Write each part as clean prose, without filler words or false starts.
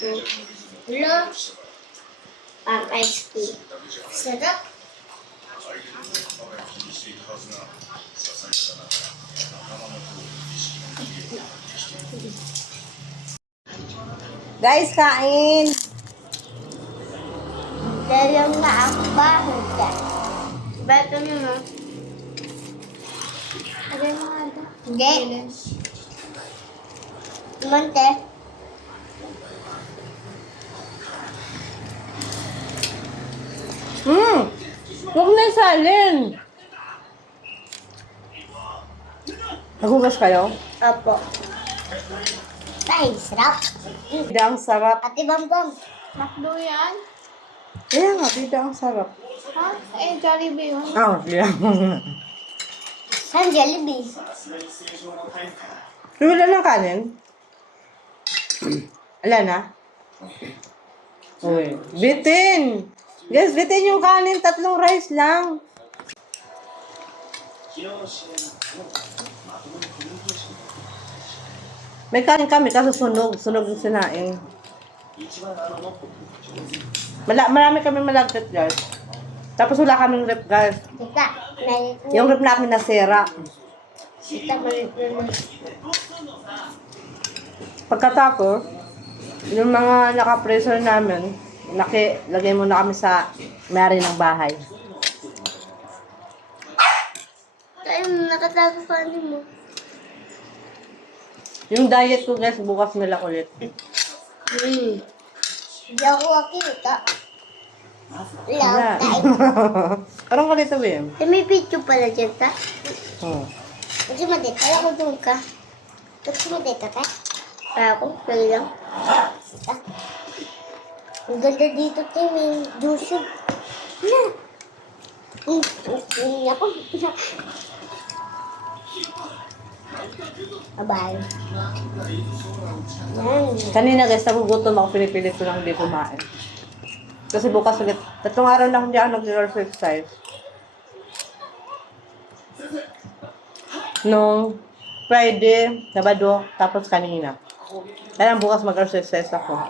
Hello? Ang ice cream. Sarap. Guys, kain! Dalawang na ako ba? Bato nyo no? Hindi. Mante. Huwag na isalin! Nagugas kayo? Opo. Ay, sarap. Bida ang sarap. Ate Bambam. Makdo yan? Kaya nga, bida ang sarap. Ha? Eh, Jollibee yun. Ah, yeah. Saan Jollibee? Wala ng kanin? Wala na? Uy, bitin! Guys, bitin yung kanin. 3 rice lang. May kanin kami, kaso sunog. Sunog yung sinaing. Marami kami malagkit, guys. Tapos wala kaming rep, guys. Tita, malit na. Yung rep namin nasira. Tita, malit na. Pagkatapos, yung mga naka-freezer namin, lagay muna kami sa may-ari ng bahay. Tayo, nakatago ka mo. Yung diet ko, guys, bukas nila ulit. Hindi ako makita. Wala Wala. tayo. Parang kalito ba yun? May picture pala dyan, ta. Hmm. Madit, kaya ko doon ka. Madit, ta. Kaya ko, kaya lang. Ta. Ang ganda dito, te. May dusog. Na. Ako. Abay. Yan. Kanina, guys, nagugutom ako, pinipilit ko lang hindi kumain. Kasi bukas ulit, 3 araw na hindi ako nag-exercise. Nung Friday, Sabado, tapos kanina. Kaya bukas mag-exercise ako.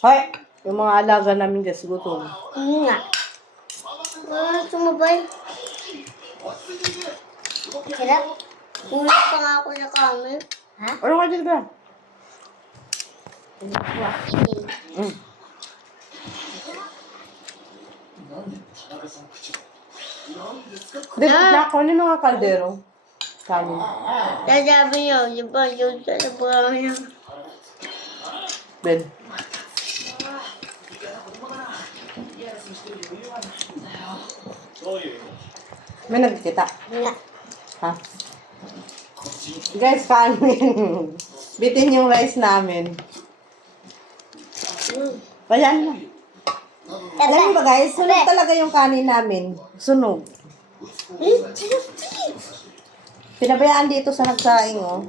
Hoy! Yung mga alaga namin, guys, gutom. Ano nga? Sumabay. Sarap. Ulit pa nga ako sa camera. Ha? Ano ka dito ba? Mm. Dito na ako, ano yung mga kaldero? Kanin. Sasabi niyo, di ba, yung sa buwan niya. Ben. May nagkita. Nga. Ha? Guys, kanin. Bitin yung rice namin. Ayan na. Alam mo ba guys, sunog talaga yung kanin namin. Sunog. Pinabayaan dito sa nagsaing, oh.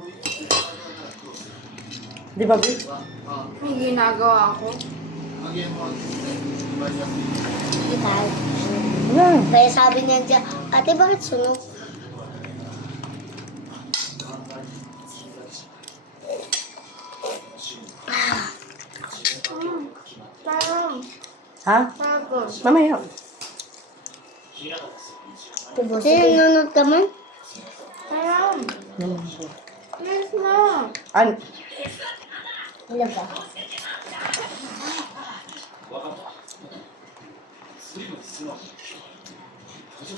Di ba, Bi? May ginagawa ko. Ikaw. Ayan. Kaya sabi niya dyan, ate, bakit sunog? Parang, Ha? tapos. Mamaya. Sino nunod ka man? Parang, yes na. Ano ba?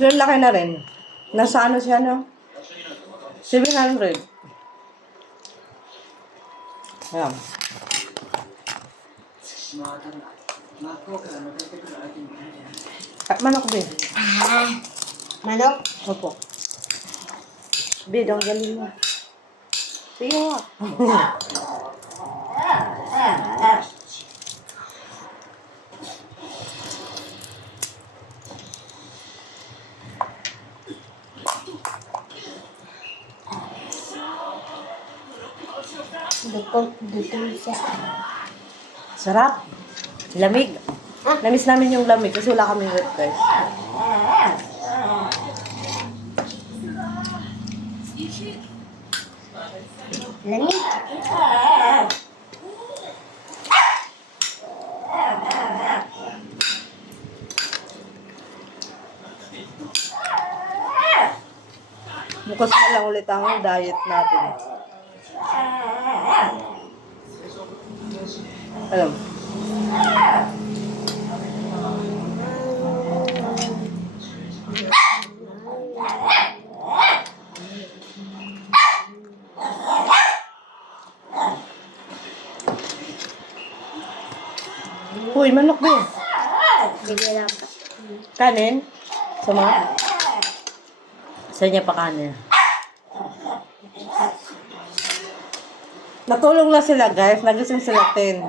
Yung laki na rin. Nasa ano siya, no? 700. Ayan. Manok, Bi. Manok? Opo. Bi, daw galing mo. Sige nga. Dito siya. Sarap. Lamig. Namiss namin yung lamig kasi wala kaming rep, guys. Lamig. Bukas na lang ulit ang diet natin. Alam. Uy, manok din. Bigyan lang pa. Kanin? Sama? Sa niya pa kanin. Natulog na sila, guys. Nagising sila 10.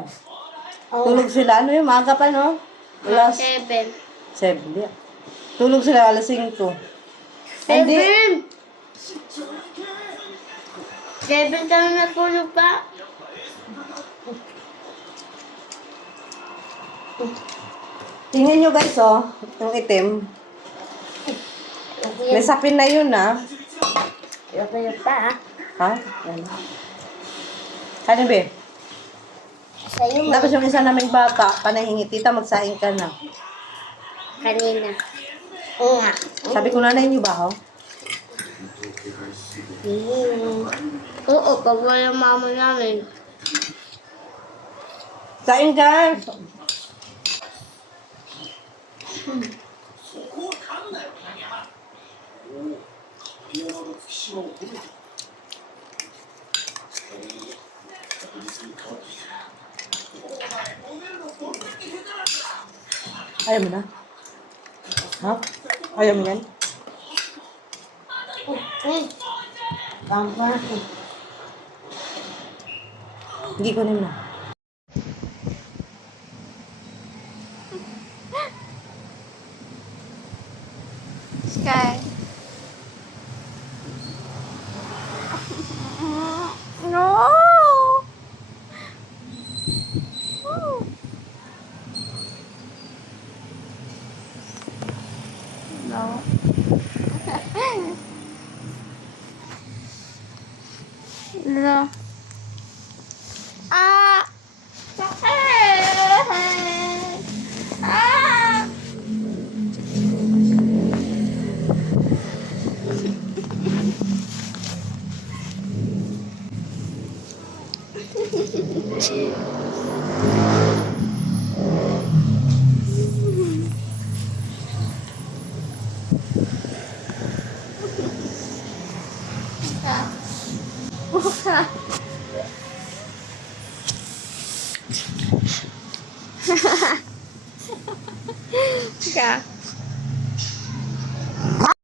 Tulog sila. Ano yung maaga pa, no? Alas 7. 7. Yeah. Tulog sila alas 5. Hindi. 7 tayo natulog pa. Tingnan nyo, guys, oh. Yung itim. May sapin na yun, ah. Okay pa, Ha? Yan. Kanin, be? Sa'yo mo. Tapos yung isa naming bata, panahingi, tita, magsaing ka na. Kanina. Oo nga. Sabi ko, nanay niyo ba, ho? Oo, pag wala mama namin. Saing ka! Ayaw mo na? Ha? Ayaw mo yan? Tama. Hindi ko na. Sky. No! No. No. Ah! Ah! Ka.